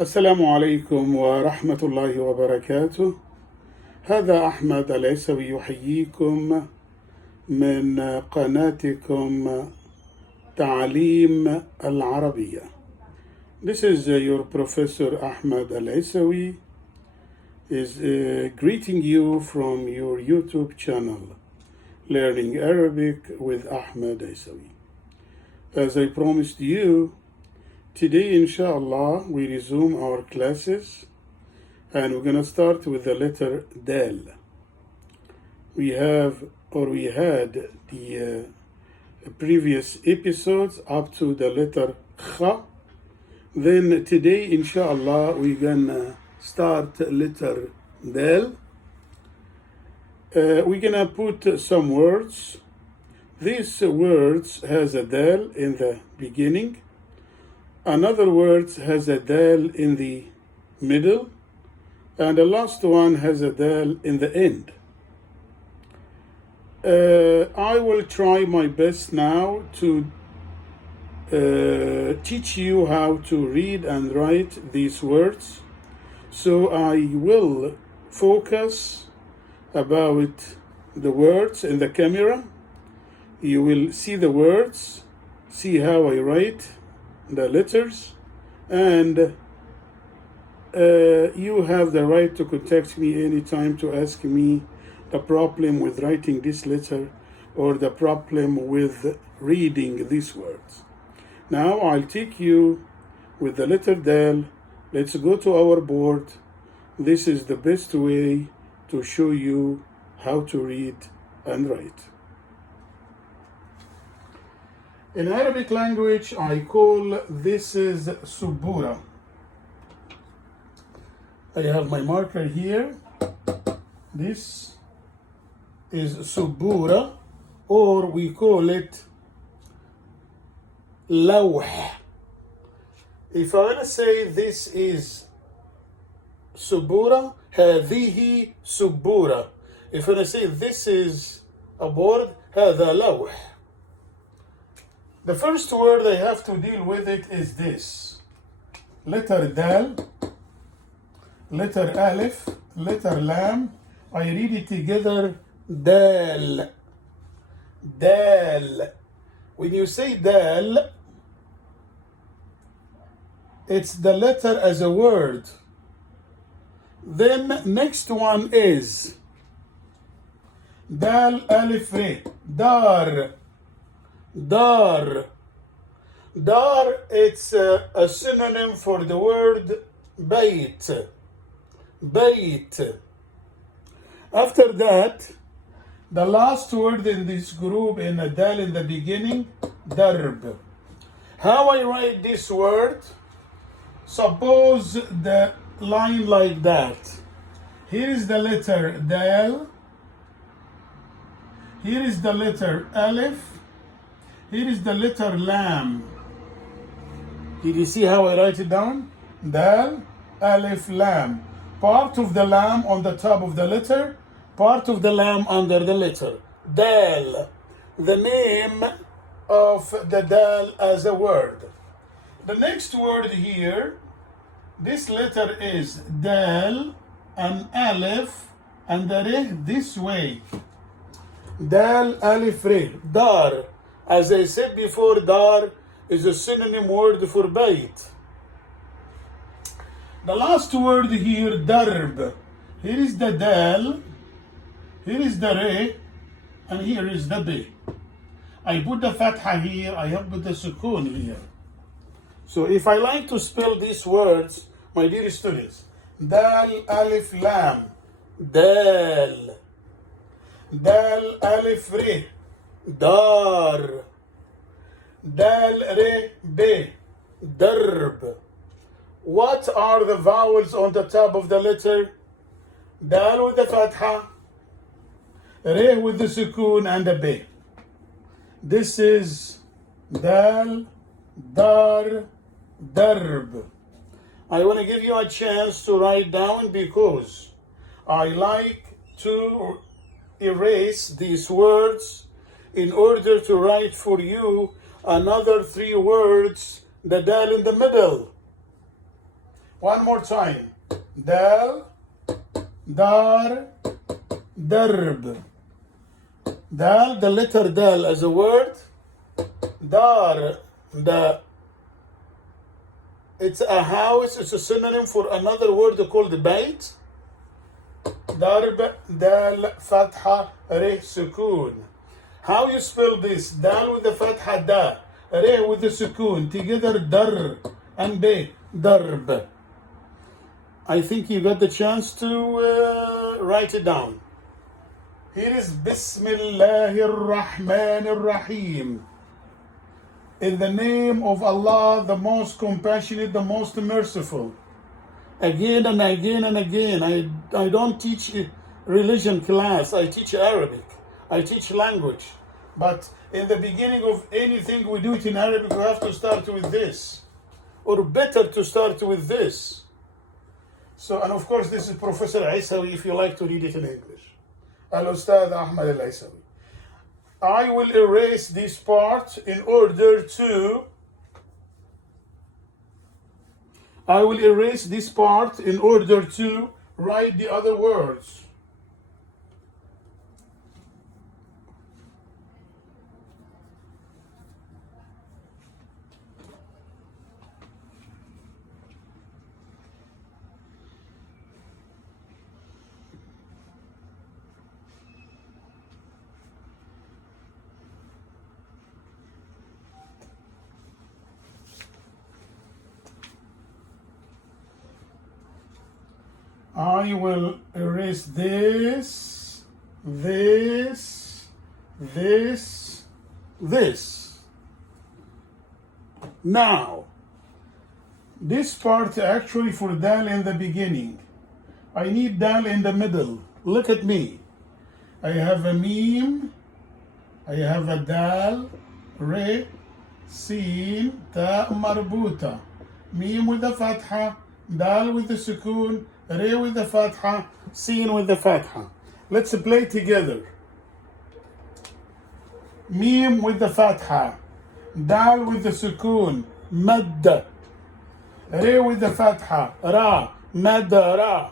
السلام عليكم ورحمة الله وبركاته. هذا أحمد العيسوي يحييكم من قناتكم تعليم العربية. This is your Professor Ahmed Eissawi is greeting you from your YouTube channel, Learning Arabic with Ahmed Eissawi. As I promised you, today, inshallah, we resume our classes and we're going to start with the letter Daal. We had the previous episodes up to the letter Kha. Then today, inshallah, we're going to start letter Daal. We're going to put some words. These words has a Daal in the beginning. Another word has a Daal in the middle, and the last one has a Daal in the end. I will try my best now to teach you how to read and write these words. So I will focus about the words in the camera. You will see the words, see how I write the letters, and you have the right to contact me anytime to ask me the problem with writing this letter or the problem with reading these words. Now I'll take you with the letter Daal. Let's go to our board. This is the best way to show you how to read and write. In Arabic language, I call this is Subura. I have my marker here. This is Subura, or we call it Lawh. If I want to say this is Subura, هذه Subura. If I want to say this is a board, هذا لوح. The first word I have to deal with it is this. Letter Daal, letter Alif, letter Lam. I read it together, Daal. Daal. When you say Daal, it's the letter as a word. Then next one is Daal, Alif, Re, Dar. Dar. Dar, it's a synonym for the word Bayt. Bayt. After that, the last word in this group in a Daal in the beginning, Darb. How I write this word? Suppose the line like that. Here is the letter Daal. Here is the letter Alif. Here is the letter Lam. Did you see how I write it down? Daal, Alif, Lam. Part of the Lam on the top of the letter, part of the Lam under the letter. Daal. The name of the Daal as a word. The next word here, this letter is Daal and Alif and the Re this way. Daal, Alif, Re. Dar. As I said before, Dar is a synonym word for Bayt. The last word here, Darb. Here is the Daal, here is the Re, and here is the Be. I put the Fatha here, I have put the Sukun here. So if I like to spell these words, my dear students, Daal, Alif, Lam, Daal. Daal, Alif, Re. Dar. Daal, Re, Be. Darb. What are the vowels on the top of the letter? Daal with the Fatha, Re with the Sukoon and the Be. This is Daal, Dar, Darb. I want to give you a chance to write down because I like to erase these words in order to write for you another 3 words, the Daal in the middle. One more time. Dal, dar, darb. Dal, the letter dal as a word. Dar, it's a house, it's a synonym for another word called bayt. Darb, dal, fatha, re, sukoon. How you spell this? Dal with the fatha, da. Re with the sukoon. Together, dar and be, darb. I think you got the chance to write it down. Here is Bismillahir Rahmanir Rahim. In the name of Allah, the most compassionate, the most merciful. Again and again and again. I don't teach religion class. I teach Arabic. I teach language. But in the beginning of anything we do it in Arabic, we have to start with this. Or better to start with this. So, and of course, this is Professor Eissawi if you like to read it in English. Al-Ustad Ahmed Eissawi. I will erase this part in order to write the other words. I will erase this. Now, this part actually for dal in the beginning. I need dal in the middle. Look at me. I have a meme. I have a dal, re, sin, ta marbuta. Meme with the fatha, dal with the sukoon, re with the fatha, sin with the fatha. Let's play together. Meme with the fatha, dal with the sukoon, mad. Re with the fatha, ra, mad ra.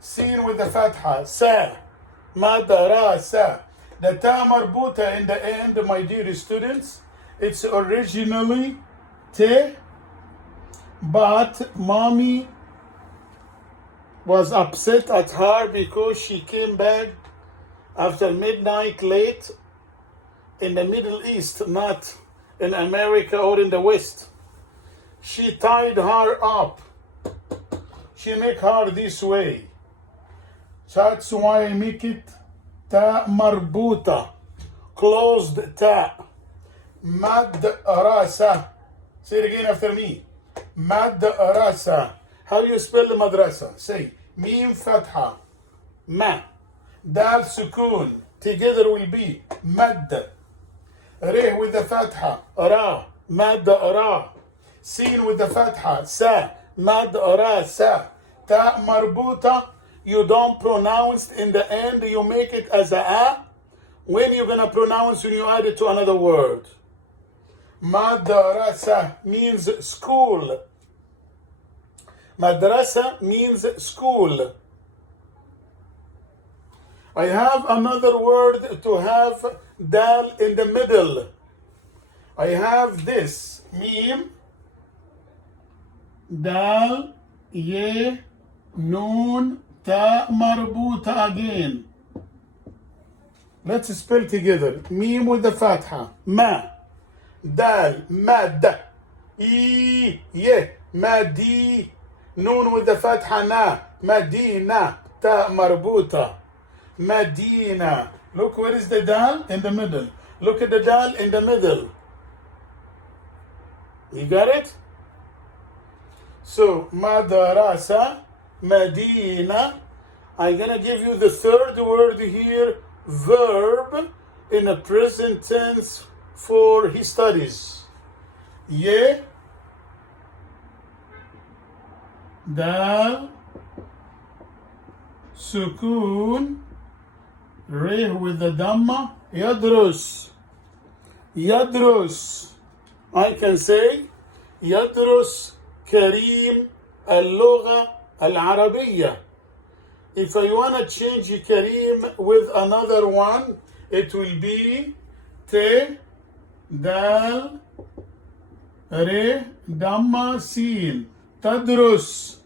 Sin with the fatha, sa, mad ra sa. The ta marbuta in the end, my dear students, it's originally te, but mommy was upset at her because she came back after midnight late in the Middle East, not in America or in the West. She tied her up. She make her this way. That's why I make it ta marbuta, closed ta. Mad rasa. Say it again after me. Mad rasa. How you spell the madrasa? Say mim fatha, ma, dal sukoon. Together will be mad. Re with the fatha, ra, mad ra. Sin with the fatha, sa, mad ra sa. Ta marbuta. You don't pronounce in the end. You make it as a. When you're gonna pronounce when you add it to another word? Madrasa means school. Madrasa means school. I have another word to have dal in the middle. I have this mim, dal, ye, noon, ta marbuta again. Let's spell together. Mim with the fatha, ma, dal, mad, e, ye, madi. Noon with the fatha, na, madina, ta marbuta, madina. Look, where is the dal? In the middle. Look at the dal in the middle. You got it? So, madrasa, madina. I'm gonna give you the third word here, verb in a present tense for his studies. Ye, dal, sukoon, re with the dhamma, yadrus. Yadrus. I can say yadrus Kareem اللغة العربية. If I want to change Kareem with another one, it will be T, Dal, Re, Damma, Sin. تدرس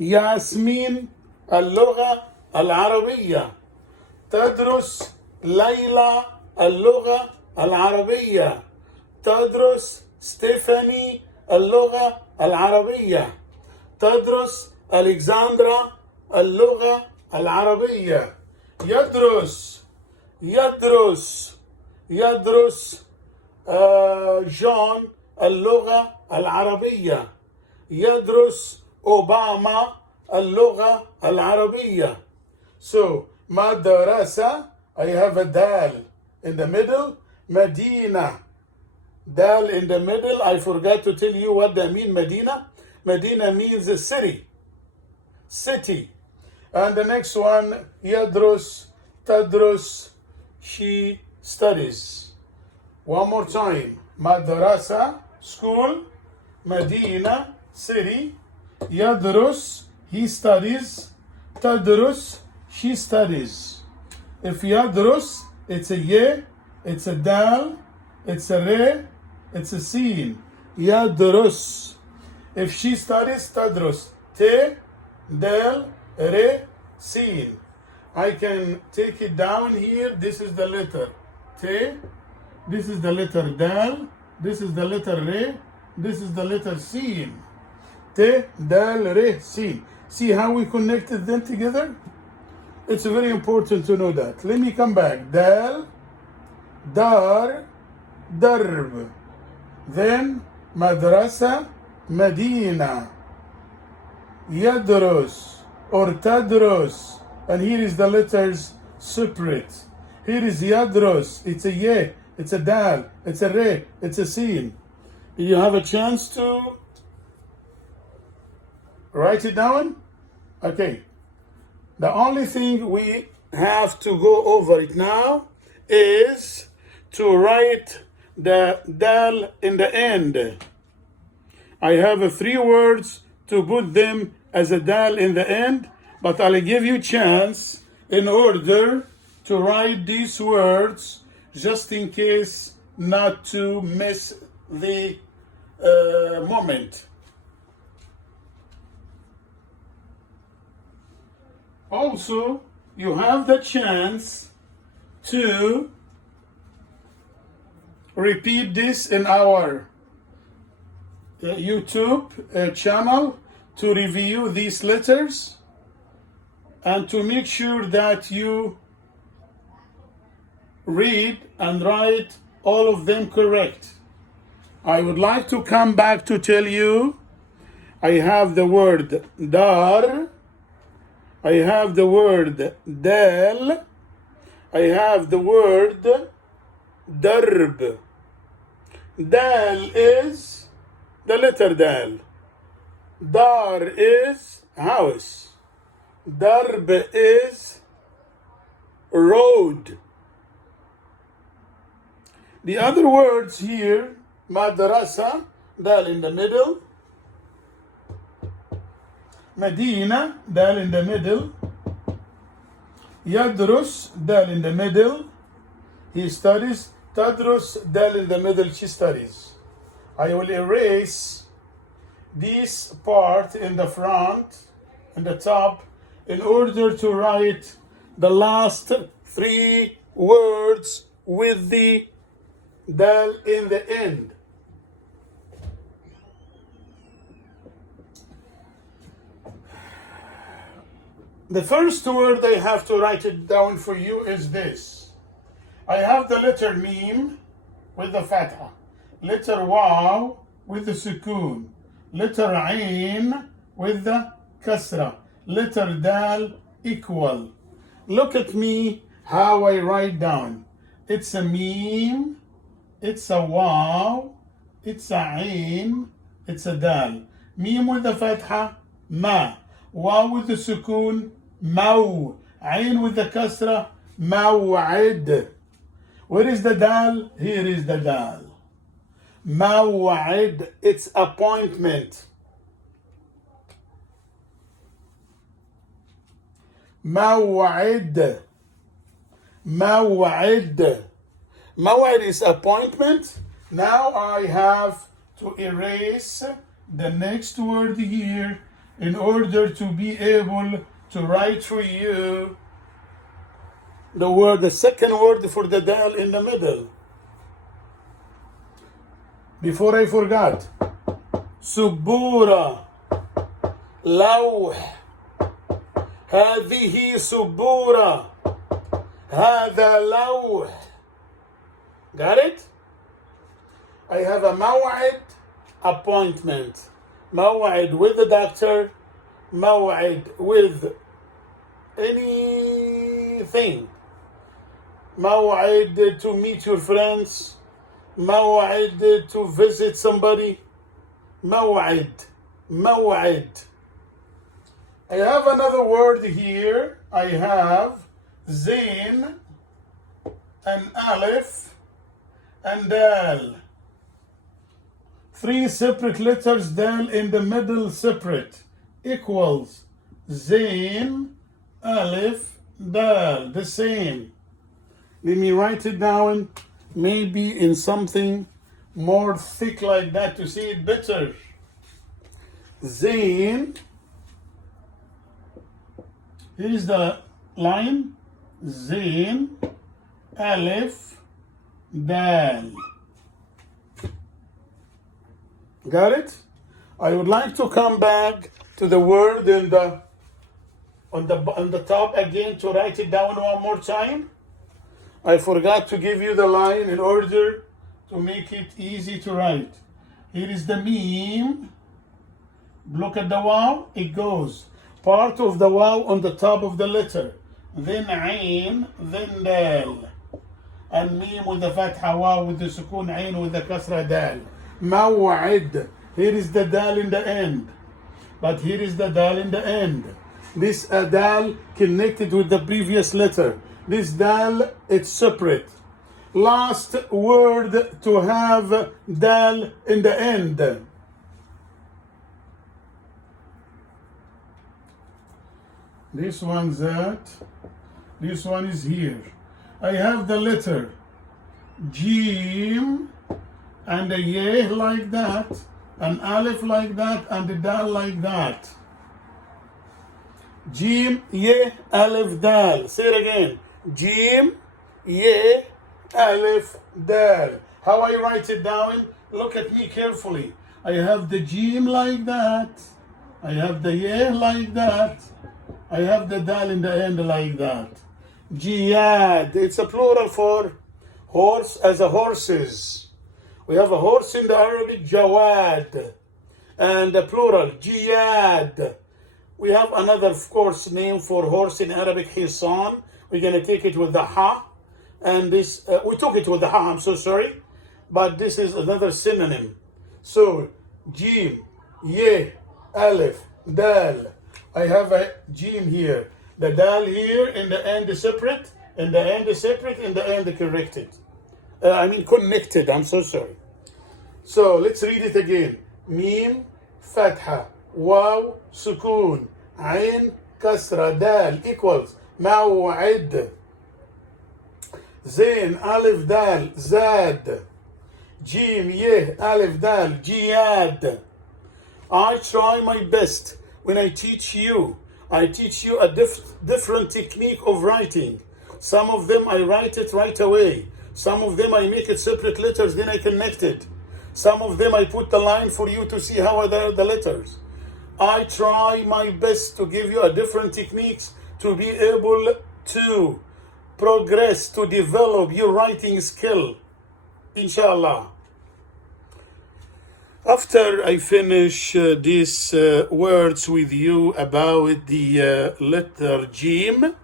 ياسمين اللغة العربية. تدرس ليلى اللغة العربية. تدرس ستيفاني اللغة العربية. تدرس ألكسندرا اللغة العربية. يدرس جون اللغة العربية. يدرس أوباما اللغة العربية. So, madrasa, I have a dal in the middle. Medina, dal in the middle. I forgot to tell you what that means, Medina. Medina means a city. And the next one, yadrus, tadrus, she studies. One more time. Madrasa, school. Medina, city. Yadrus, he studies. Tadrus, she studies. If yadrus, it's a ye, it's a dal, it's a re, it's a sin. Yadrus. If she studies, tadrus. Te, del, re, sin. I can take it down here. This is the letter Te. This is the letter dal. This is the letter re. This is the letter sin. Te, dal, re, sin. See how we connected them together? It's very important to know that. Let me come back. Dal, dar, darb. Then madrasa, Medina. Yadrus or tadrus. And here is the letters separate. Here is yadrus. It's a ye, it's a dal, it's a re, it's a sin. Do you have a chance to write it down? Okay. The only thing we have to go over it now is to write the dal in the end. I have 3 words to put them as a dal in the end, but I'll give you a chance in order to write these words just in case not to miss the moment. Also, you have the chance to repeat this in our YouTube channel to review these letters and to make sure that you read and write all of them correct. I would like to come back to tell you I have the word dar, I have the word dal, I have the word darb. Dal is the letter dal. Dar is house. Darb is road. The other words here, madrasa, dal in the middle. Medina, dal in the middle. Yadrus, dal in the middle. He studies. Tadrus, dal in the middle, she studies. I will erase this part in the front, in the top, in order to write the last 3 words with the dal in the end. The first word I have to write it down for you is this. I have the letter mim with the fatha, letter waw with the sukoon, letter ain with the kasra, letter dal equal. Look at me how I write down. It's a mim, it's a waw, it's a ain, it's a dal. Mim with the fatha, ma. Waw with the sukoon, maw. Ain with the kasra, maw'id. Where is the dal? Here is the dal. Maw'id, it's appointment. موعد. موعد. موعد is appointment. Now I have to erase the next word here in order to be able to write for you the second word for the Daal in the middle. Before I forgot, سبورة, لوح, هذه سبورة, هذا لوح. Got it? I have a موعد, appointment. موعد with the doctor, موعد with anything. موعد to meet your friends. موعد to visit somebody. موعد. موعد. I have another word here. I have زين and Aleph and Daal. 3 separate letters, Daal in the middle separate, equals Zain, Aleph, Daal, the same. Let me write it down, maybe in something more thick like that to see it better. Zain, here is the line, Zain, Aleph, Daal. Got it? I would like to come back to the word on the top again to write it down one more time. I forgot to give you the line in order to make it easy to write. Here is the meme. Look at the waw. It goes part of the waw on the top of the letter, then ain, then dal, and meme with the fatha waw with the sukoon ain with the kasra dal. موعد. Here is the Daal in the end. But here is the Daal in the end. This Daal connected with the previous letter. This Daal, it's separate. Last word to have Daal in the end. This one's that. This one is here. I have the letter Jim, and a yeh like that, an aleph like that, and a dal like that. Jim, yeh, aleph, dal. Say it again. Jim, yeh, aleph, dal. How I write it down? Look at me carefully. I have the jim like that. I have the yeh like that. I have the dal in the end like that. Jiyad. It's a plural for horse as a horses. We have a horse in the Arabic, Jawad, and the plural, Jiyad. We have another, of course, name for horse in Arabic, Hisan. We're going to take it with the Ha, and this, we took it with the Ha, I'm so sorry, but this is another synonym. So, Jim, Ye, Aleph, Dal. I have a Jim here. The Dal here, in the end is separate, in the end is separate, in the end corrected. Connected, I'm so sorry. So let's read it again. Mim, Fatha, Waw, Sukoon, Ain, Kasra, Dal equals Maw'id. Zain, Aleph, Dal, Zad. Jim, Yeh, Aleph, Dal, Jiyad. I try my best when I teach you. I teach you a different technique of writing. Some of them I write it right away. Some of them I make it separate letters, then I connect it. Some of them I put the line for you to see how are the letters. I try my best to give you a different techniques to be able to progress, to develop your writing skill, inshallah. After I finish these words with you about the letter Jim,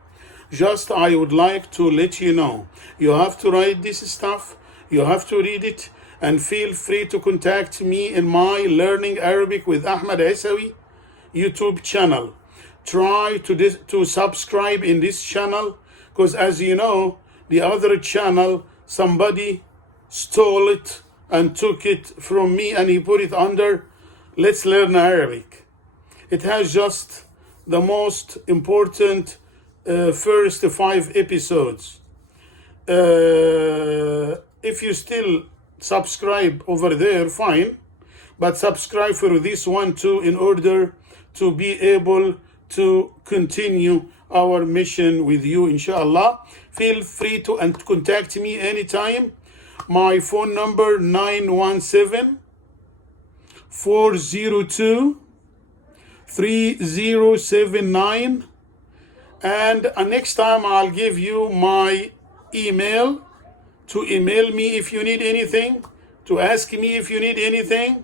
just I would like to let you know, you have to write this stuff, you have to read it, and feel free to contact me in my Learning Arabic with Ahmed Eissawi YouTube channel. Try to subscribe in this channel, because as you know, the other channel, somebody stole it and took it from me and he put it under Let's Learn Arabic. It has just the most important first 5 episodes. If you still subscribe over there, fine, but subscribe for this one too in order to be able to continue our mission with you, inshallah. Feel free to contact me anytime. My phone number 917-402-3079, and next time I'll give you my email to email me if you need anything, to ask me if you need anything,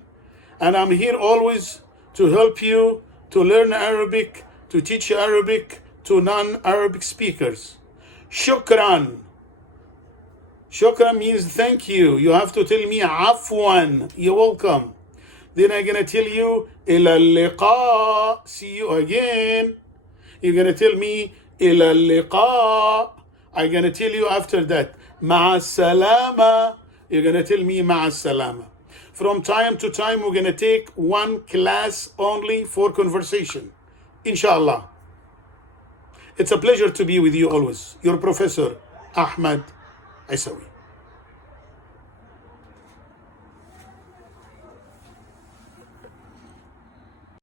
and I'm here always to help you to learn Arabic, to teach Arabic to non-Arabic speakers. Shukran. Shukran means thank you. You have to tell me afwan, you're welcome. Then I'm gonna tell you ila liqa, see you again. You're gonna tell me ila liqa. I'm gonna tell you after that ma'a salama. You're gonna tell me ma'a salama. From time to time, we're gonna take one class only for conversation, inshallah. It's a pleasure to be with you always. Your Professor Ahmed Eissawi.